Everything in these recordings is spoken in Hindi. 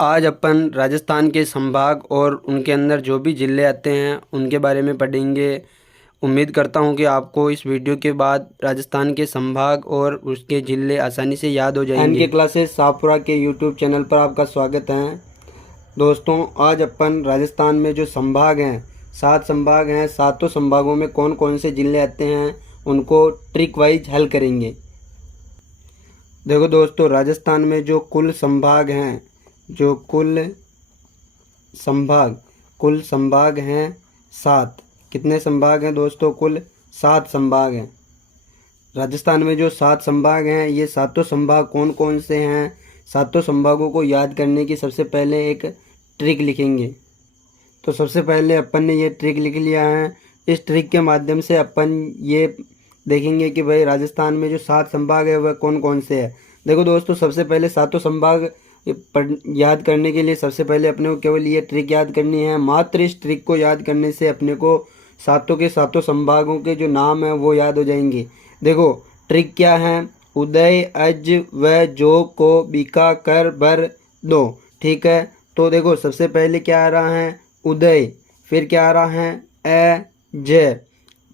आज अपन राजस्थान के संभाग और उनके अंदर जो भी ज़िले आते हैं उनके बारे में पढ़ेंगे। उम्मीद करता हूं कि आपको इस वीडियो के बाद राजस्थान के संभाग और उसके ज़िले आसानी से याद हो जाएंगे। एनके क्लासेस शाहपुरा के यूट्यूब चैनल पर आपका स्वागत है। दोस्तों, आज अपन राजस्थान में जो संभाग हैं, 7 संभाग हैं, सातों संभागों में कौन कौन से ज़िले आते हैं उनको ट्रिक वाइज हल करेंगे। देखो दोस्तों, राजस्थान में जो कुल संभाग हैं, जो कुल संभाग हैं 7। कितने संभाग हैं दोस्तों? कुल 7 संभाग हैं। राजस्थान में जो 7 संभाग हैं, ये सातों संभाग कौन कौन से हैं, सातों संभागों को याद करने की सबसे पहले एक ट्रिक लिखेंगे। तो सबसे पहले अपन ने ये ट्रिक लिख लिया है। इस ट्रिक के माध्यम से अपन ये देखेंगे कि भाई राजस्थान में जो 7 संभाग है वह कौन कौन से है। देखो दोस्तों, सबसे पहले सातों संभाग याद करने के लिए सबसे पहले अपने को केवल ये ट्रिक याद करनी है। मात्र इस ट्रिक को याद करने से अपने को सातों के सातों संभागों के जो नाम है वो याद हो जाएंगे। देखो ट्रिक क्या है? उदय, अज, व, जो, को, बीका, कर, बर, दो। ठीक है, तो देखो सबसे पहले क्या आ रहा है? उदय। फिर क्या आ रहा है? ए, ज।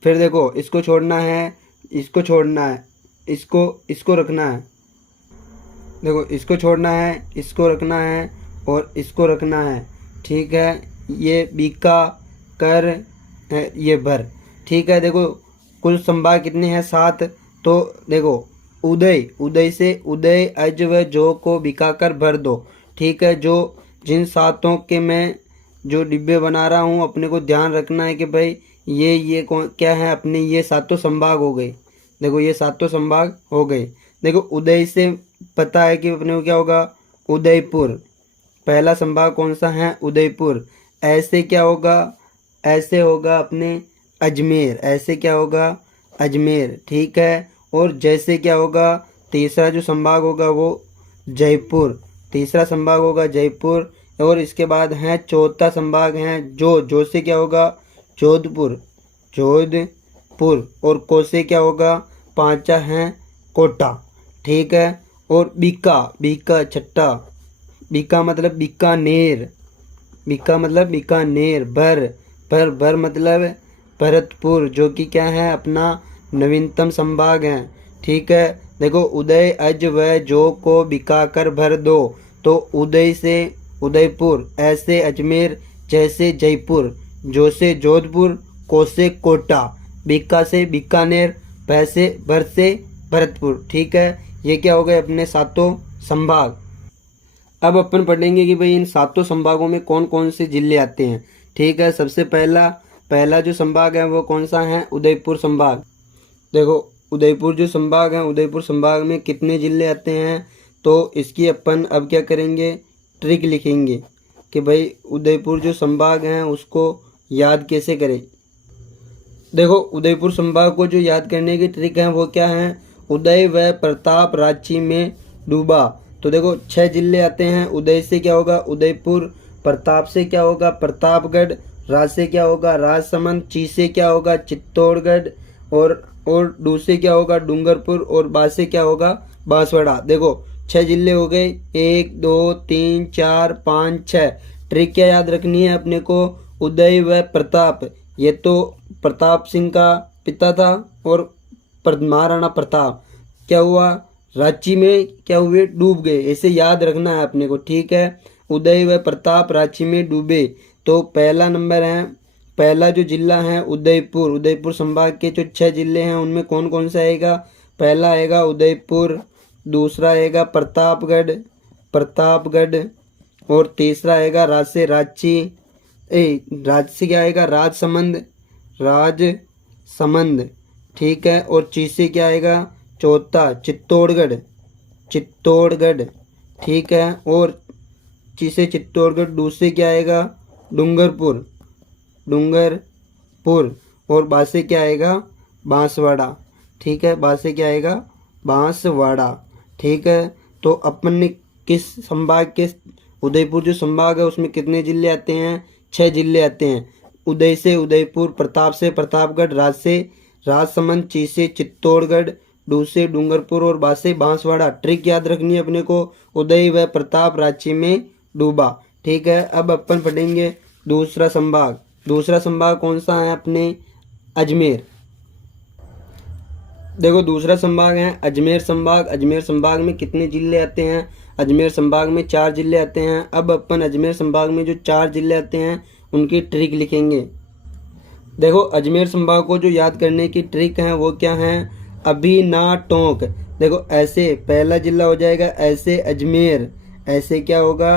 फिर देखो इसको छोड़ना है, इसको छोड़ना है, इसको रखना है। देखो इसको छोड़ना है, इसको रखना है और इसको रखना है। ठीक है, ये बीका, कर, ये भर। ठीक है, देखो कुल संभाग कितने हैं? 7। तो देखो उदय से उदय, अज, व, जो, को, बीका, कर, भर, दो। ठीक है, जो जिन सातों के मैं जो डिब्बे बना रहा हूँ अपने को ध्यान रखना है कि भाई ये कौन क्या है। अपने ये सातों संभाग हो गए। देखो ये सातों संभाग हो गए। देखो उदय से पता है कि अपने को क्या होगा? उदयपुर। पहला संभाग कौन सा है? उदयपुर। ऐसे क्या होगा? ऐसे होगा अपने अजमेर। ऐसे क्या होगा? अजमेर। ठीक है, और जैसे क्या होगा? तीसरा जो संभाग होगा वो जयपुर। तीसरा संभाग होगा जयपुर। और इसके बाद है चौथा संभाग है जो से क्या होगा? जोधपुर। और को से क्या होगा? पांचवा है कोटा। ठीक है, और बीका छठा। बीका मतलब बीकानेर। भर मतलब भरतपुर, जो कि क्या है? अपना नवीनतम संभाग है। ठीक है, देखो उदय, अज, व, जो, को, बीका, कर, भर, दो। तो उदय से उदयपुर, ऐसे अजमेर, जैसे जयपुर, जो से जोधपुर, को से कोटा, बीका से बीकानेर, भर से भरतपुर। ठीक है, ये क्या हो गए? अपने सातों संभाग। अब अपन पढ़ेंगे कि भाई इन सातों संभागों में कौन कौन से जिले आते हैं। ठीक है, सबसे पहला जो संभाग है वो कौन सा है? उदयपुर संभाग। देखो उदयपुर जो संभाग है, उदयपुर संभाग में कितने जिले आते हैं? तो इसकी अपन अब क्या करेंगे? ट्रिक लिखेंगे कि भाई उदयपुर जो संभाग है उसको याद कैसे करें। देखो उदयपुर संभाग को जो याद करने की ट्रिक है वो क्या है? उदय व प्रताप रांची में डूबा। तो देखो 6 जिले आते हैं। उदय से क्या होगा? उदयपुर। प्रताप से क्या होगा? प्रतापगढ़। राज से क्या होगा? राजसमंद। ची से क्या होगा? चित्तौड़गढ़। और डू से क्या होगा? डूंगरपुर। और बा से क्या होगा? बांसवाड़ा। देखो 6 जिले हो गए। 1 2 3 4 5 6। ट्रिक क्या याद रखनी है अपने को? उदय व प्रताप। ये तो प्रताप सिंह का पिता था और महाराणा प्रताप क्या हुआ? रांची में क्या हुए? डूब गए। ऐसे याद रखना है अपने को। ठीक है, उदय व प्रताप रांची में डूबे। तो पहला नंबर है, पहला जो जिला है उदयपुर। उदयपुर संभाग के जो 6 जिले हैं उनमें कौन कौन सा आएगा? पहला आएगा उदयपुर, दूसरा आएगा प्रतापगढ़, और तीसरा आएगा राज से क्या आएगा? राजसमंद। ठीक है, और ची से क्या आएगा? चौथा चित्तौड़गढ़। ठीक है, और ची से चित्तौड़गढ़। डू से क्या आएगा? डूंगरपुर। और बा से क्या आएगा? बांसवाड़ा। ठीक है, बा से क्या आएगा? बांसवाड़ा। ठीक है, तो अपन ने किस संभाग के उदयपुर जो संभाग है उसमें कितने जिले आते हैं? 6 जिले आते हैं। उदय से उदयपुर, प्रताप से प्रतापगढ़, राज से राजसमंद, ची से चित्तौड़गढ़, डू से डूंगरपुर और बा से बांसवाड़ा। ट्रिक याद रखनी है अपने को। उदय व प्रताप रांची में डूबा। ठीक है, अब अपन पढ़ेंगे दूसरा संभाग। दूसरा संभाग कौन सा है अपने? अजमेर। देखो दूसरा संभाग है अजमेर संभाग। अजमेर संभाग में कितने जिले आते हैं? अजमेर संभाग में 4 जिले आते हैं। अब अपन अजमेर संभाग में जो 4 जिले आते हैं उनकी ट्रिक लिखेंगे। देखो अजमेर संभाग को जो याद करने की ट्रिक है वो क्या है? अभी ना टोंक। देखो ऐसे पहला जिला हो जाएगा ऐसे अजमेर, ऐसे क्या होगा?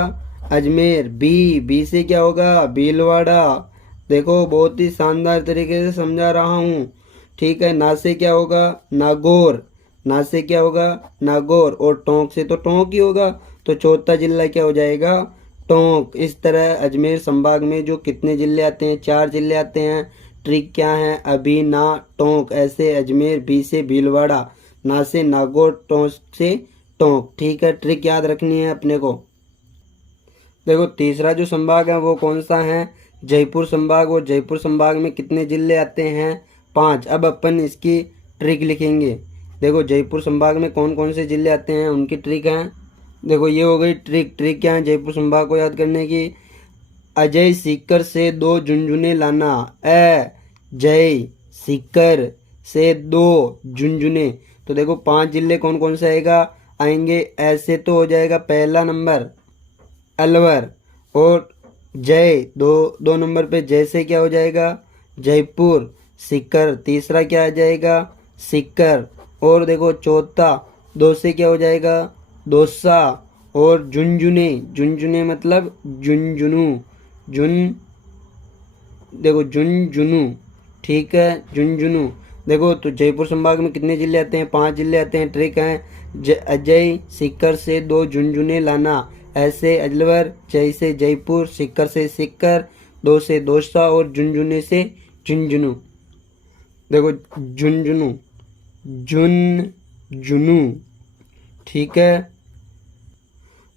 अजमेर। बी से क्या होगा? भीलवाड़ा। देखो बहुत ही शानदार तरीके से समझा रहा हूँ। ठीक है, ना से क्या होगा? नागौर। ना से क्या होगा? नागौर। और टोंक से तो टोंक ही होगा, तो चौथा जिला क्या हो जाएगा? टोंक। इस तरह अजमेर संभाग में जो कितने जिले आते हैं? 4 जिले आते हैं। ट्रिक क्या है? अभी ना टोंक, ऐसे अजमेर, बी से भीलवाड़ा, ना से नागौर, टोंक से टोंक। ठीक है, ट्रिक याद रखनी है अपने को। देखो तीसरा जो संभाग है वो कौन सा है? जयपुर संभाग। और जयपुर संभाग में कितने जिले आते हैं? 5। अब अपन इसकी ट्रिक लिखेंगे। देखो जयपुर संभाग में कौन कौन से जिले आते हैं उनकी ट्रिक है। देखो ये हो गई ट्रिक। ट्रिक क्या है जयपुर संभाग को याद करने की? अजय सीकर से 2 झुंझुने लाना। जय सीकर से 2 झुंझुने। तो देखो 5 जिले कौन कौन से आएंगे? ऐसे तो हो जाएगा पहला नंबर अलवर, और जय दो नंबर पे जय से क्या हो जाएगा? जयपुर। सीकर तीसरा क्या आ जाएगा? सीकर। और देखो चौथा 2 से क्या हो जाएगा? दौसा। और झुंझुने। झुंझुने मतलब झुंझुनू। देखो झुंझुनू। ठीक है, झुंझुनू। देखो तो जयपुर संभाग में कितने जिले आते हैं? 5 जिले आते हैं। ट्रिक है अजय सीकर से 2 झुंझुने लाना। ऐसे अलवर, जय से जयपुर, सीकर से सीकर, 2 से दौसा और झुंझुने से झुंझुनू। देखो झुंझुनू, झुंझुनू। ठीक है,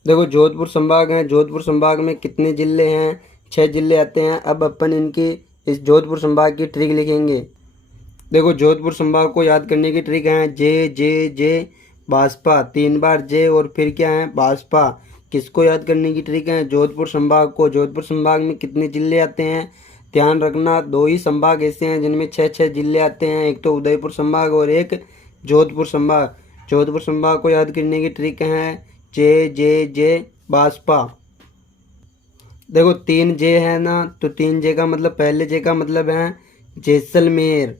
देखो जोधपुर संभाग है। जोधपुर संभाग में कितने जिले हैं? 6 जिले आते हैं। अब अपन इनकी इस जोधपुर संभाग की ट्रिक लिखेंगे। देखो जोधपुर संभाग को याद करने की ट्रिक है जे भाजपा। 3 बार जे और फिर क्या है? भाजपा। किसको याद करने की ट्रिक है? जोधपुर संभाग को। जोधपुर संभाग में कितने जिले आते हैं? ध्यान रखना 2 ही संभाग ऐसे हैं जिनमें 6 जिले आते हैं। एक तो उदयपुर संभाग और एक जोधपुर संभाग। जोधपुर संभाग को याद करने की ट्रिक है जे भाजपा। देखो 3 जे है ना, तो 3 जे का मतलब, पहले जे का मतलब है जैसलमेर।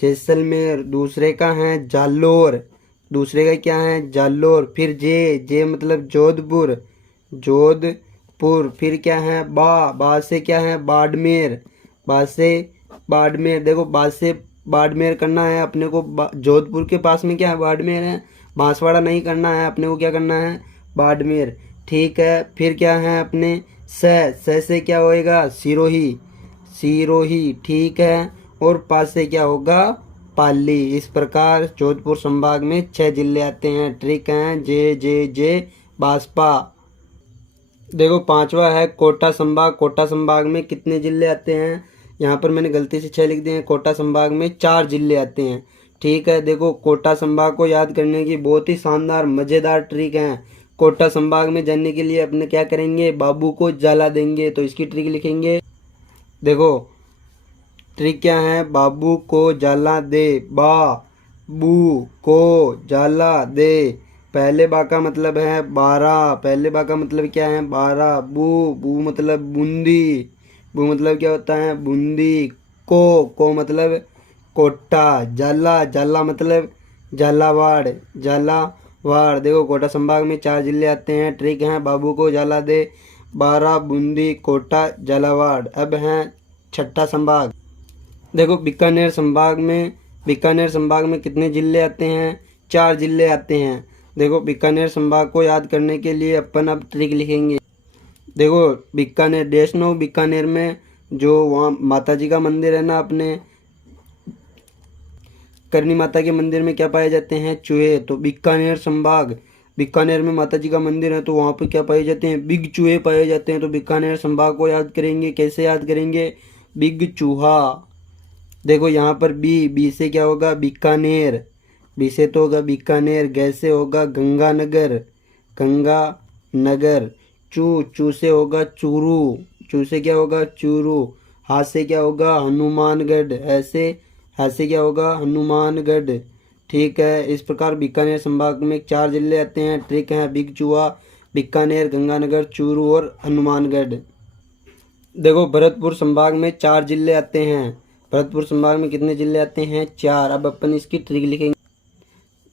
जैसलमेर। दूसरे का है जालोर। दूसरे का क्या है? जालोर। फिर जे मतलब जोधपुर। जोधपुर। फिर क्या है? बा से क्या है? बाड़मेर। बा से बाड़मेर। देखो बा से बाड़मेर करना है अपने को। जोधपुर के पास में क्या है? बाड़मेर है। बांसवाड़ा नहीं करना है अपने को, क्या करना है? बाड़मेर। ठीक है, फिर क्या है अपने? से क्या होएगा? सिरोही। सिरोही। ठीक है, और पास से क्या होगा? पाली। इस प्रकार जोधपुर संभाग में 6 जिले आते हैं। ट्रिक हैं जे भाजपा। देखो 5वां है कोटा संभाग। कोटा संभाग में कितने जिले आते हैं? यहाँ पर मैंने गलती से 6 लिख दिए हैं। कोटा संभाग में 4 जिले आते हैं। ठीक है, देखो कोटा संभाग को याद करने की बहुत ही शानदार मज़ेदार ट्रिक है। कोटा संभाग में जानने के लिए अपने क्या करेंगे? बाबू को जला देंगे। तो इसकी ट्रिक लिखेंगे। देखो ट्रिक क्या है? बाबू को जला दे। बाबू को जला दे। पहले बा का मतलब है 12। पहले बा का मतलब क्या है? 12। बू मतलब बूंदी। बू मतलब क्या होता है? बूंदी। को मतलब कोटा। जाला मतलब झालावाड़। झालावाड़। देखो कोटा संभाग में 4 जिले आते हैं। ट्रिक है बाबू को जला दे, 12, बूंदी, कोटा, झालावाड़। अब है 6ठा संभाग। देखो बीकानेर संभाग में कितने जिले आते हैं? 4 जिले आते हैं। देखो बीकानेर संभाग को याद करने के लिए अपन अब ट्रिक लिखेंगे। देखो बीकानेर बीकानेर में जो वहाँ माता जी का मंदिर है ना, अपने करनी माता के मंदिर में क्या पाए जाते हैं? चूहे। तो बीकानेर संभाग, बीकानेर में माता जी का मंदिर है तो वहाँ पे क्या पाए जाते हैं? बिग चूहे पाए जाते हैं। तो बीकानेर संभाग को याद करेंगे। कैसे याद करेंगे? बिग चूहा। देखो यहाँ पर बी से क्या होगा? बीकानेर। बी से तो होगा बीकानेर। गै से होगा गंगानगर। गंगानगर। चू से होगा चूरू, चू से क्या होगा चूरू। हा से क्या होगा हनुमानगढ़, ऐसे क्या होगा हनुमानगढ़। ठीक है, इस प्रकार बीकानेर संभाग में 4 जिले आते हैं। ट्रिक है बिगचुआ, बीकानेर, गंगानगर, चूरू और हनुमानगढ़। देखो भरतपुर संभाग में 4 जिले आते हैं। भरतपुर संभाग में कितने जिले आते हैं 4। अब अपन इसकी ट्रिक लिखेंगे।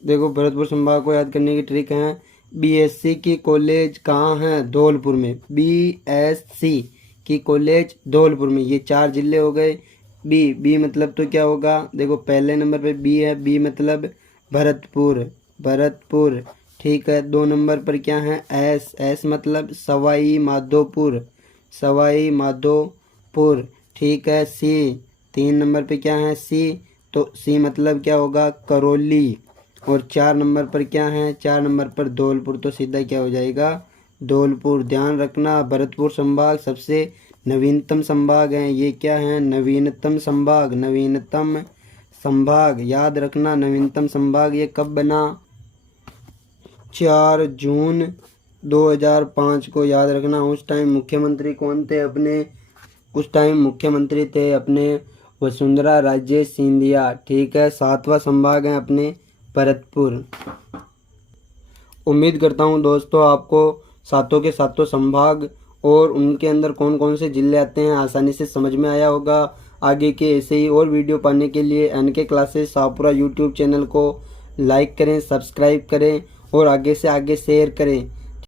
देखो भरतपुर संभाग को याद करने की ट्रिक है, बीएससी की कॉलेज कहाँ है धौलपुर में, बीएससी की कॉलेज धौलपुर में। ये 4 जिले हो गए। बी मतलब तो क्या होगा, देखो पहले नंबर पे बी है, बी मतलब भरतपुर। ठीक है, 2 नंबर पर क्या है एस मतलब सवाई माधोपुर। ठीक है, सी 3 नंबर पे क्या है सी, तो सी मतलब क्या होगा करौली। और 4 नंबर पर क्या है, 4 नंबर पर धौलपुर, तो सीधा क्या हो जाएगा धौलपुर। ध्यान रखना भरतपुर संभाग सबसे नवीनतम संभाग है। ये क्या है नवीनतम संभाग याद रखना। नवीनतम संभाग ये कब बना 4 जून 2005 को, याद रखना। उस टाइम मुख्यमंत्री कौन थे अपने, उस टाइम मुख्यमंत्री थे अपने वसुंधरा राजे सिंधिया। ठीक है, 7वां संभाग है अपने भरतपुर। उम्मीद करता हूँ दोस्तों आपको सातों के सातों संभाग और उनके अंदर कौन कौन से जिले आते हैं आसानी से समझ में आया होगा। आगे के ऐसे ही और वीडियो पाने के लिए NK classes Shahpura YouTube channel को लाइक करें, सब्सक्राइब करें और आगे से आगे शेयर करें।